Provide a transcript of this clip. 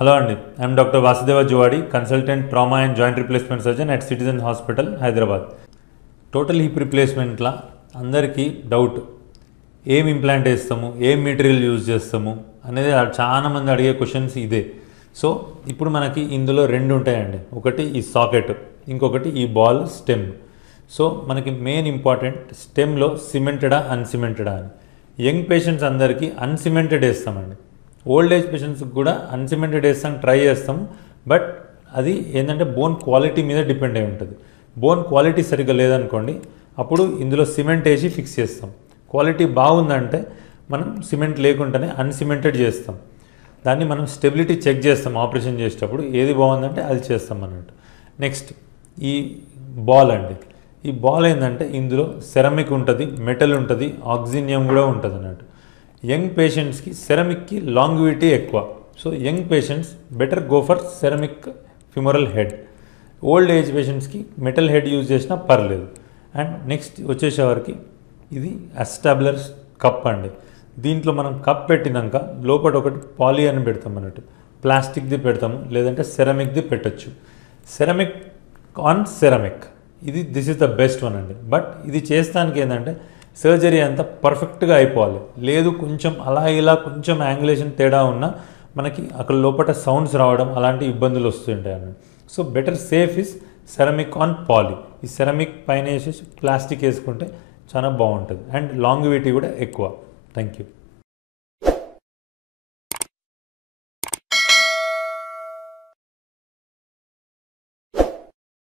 Hello Andy, I am Dr. Vasudeva Jowadi, consultant trauma and joint replacement surgeon at Citizens Hospital, Hyderabad. Total hip రిప్లేస్మెంట్లా అందరికీ doubt ఏం implant వేస్తాము, ఏం material use చేస్తాము అనేది చాలామంది అడిగే క్వశ్చన్స్ ఇదే. సో ఇప్పుడు మనకి ఇందులో రెండు ఉంటాయండి, ఒకటి ఈ సాకెట్, ఇంకొకటి ఈ బాల్ స్టెమ్. సో మనకి మెయిన్ ఇంపార్టెంట్ స్టెమ్లో సిమెంటెడా అన్సిమెంటెడా అని. యంగ్ పేషెంట్స్ అందరికీ అన్సిమెంటెడ్ వేస్తామండి. ఓల్డ్ ఏజ్ పేషెంట్స్కి కూడా అన్సిమెంటెడ్ వేస్తాం ట్రై చేస్తాం, బట్ అది ఏంటంటే బోన్ క్వాలిటీ మీద డిపెండ్ అయి ఉంటుంది. బోన్ క్వాలిటీ సరిగ్గా లేదనుకోండి, అప్పుడు ఇందులో సిమెంట్ వేసి ఫిక్స్ చేస్తాం. క్వాలిటీ బాగుందంటే మనం సిమెంట్ లేకుండానే అన్సిమెంటెడ్ చేస్తాం. దాన్ని మనం స్టెబిలిటీ చెక్ చేస్తాం ఆపరేషన్ చేసేటప్పుడు, ఏది బాగుందంటే అది చేస్తాం అన్నట్టు. నెక్స్ట్ ఈ బాల్ అండి, ఈ బాల్ ఏంటంటే ఇందులో సెరమిక్ ఉంటుంది, మెటల్ ఉంటుంది, ఆక్సినియం కూడా ఉంటుంది అన్నట్టు. యంగ్ పేషెంట్స్కి సెరమిక్కి లాంగివిటీ ఎక్కువ. So young patients better go for ceramic femoral head. Old age పేషెంట్స్కి మెటల్ హెడ్ యూజ్ చేసినా పర్లేదు. అండ్ నెక్స్ట్ వచ్చేసేవారికి ఇది అస్టాబ్లర్ కప్ అండి. దీంట్లో మనం కప్ పెట్టినాక లోపల ఒకటి పాలీ అని పెడతాం అన్నట్టు. ప్లాస్టిక్ది పెడతాము, లేదంటే సెరమిక్ది పెట్టచ్చు. Ceramic on ceramic, this is the best one అండి. బట్ ఇది చేస్తానికి ఏంటంటే సర్జరీ అంతా పర్ఫెక్ట్గా అయిపోవాలి. లేదు కొంచెం అలా ఇలా కొంచెం యాంగులేషన్ తేడా ఉన్నా మనకి అక్కడ లోపల సౌండ్స్ రావడం అలాంటి ఇబ్బందులు వస్తుంటాయి అన్నట్టు. So better safe is ceramic on poly. ఈ సెరమిక్ పైన వేసేసి ప్లాస్టిక్ వేసుకుంటే చాలా బాగుంటుంది అండ్ లాంగివిటీ కూడా ఎక్కువ. Thank you.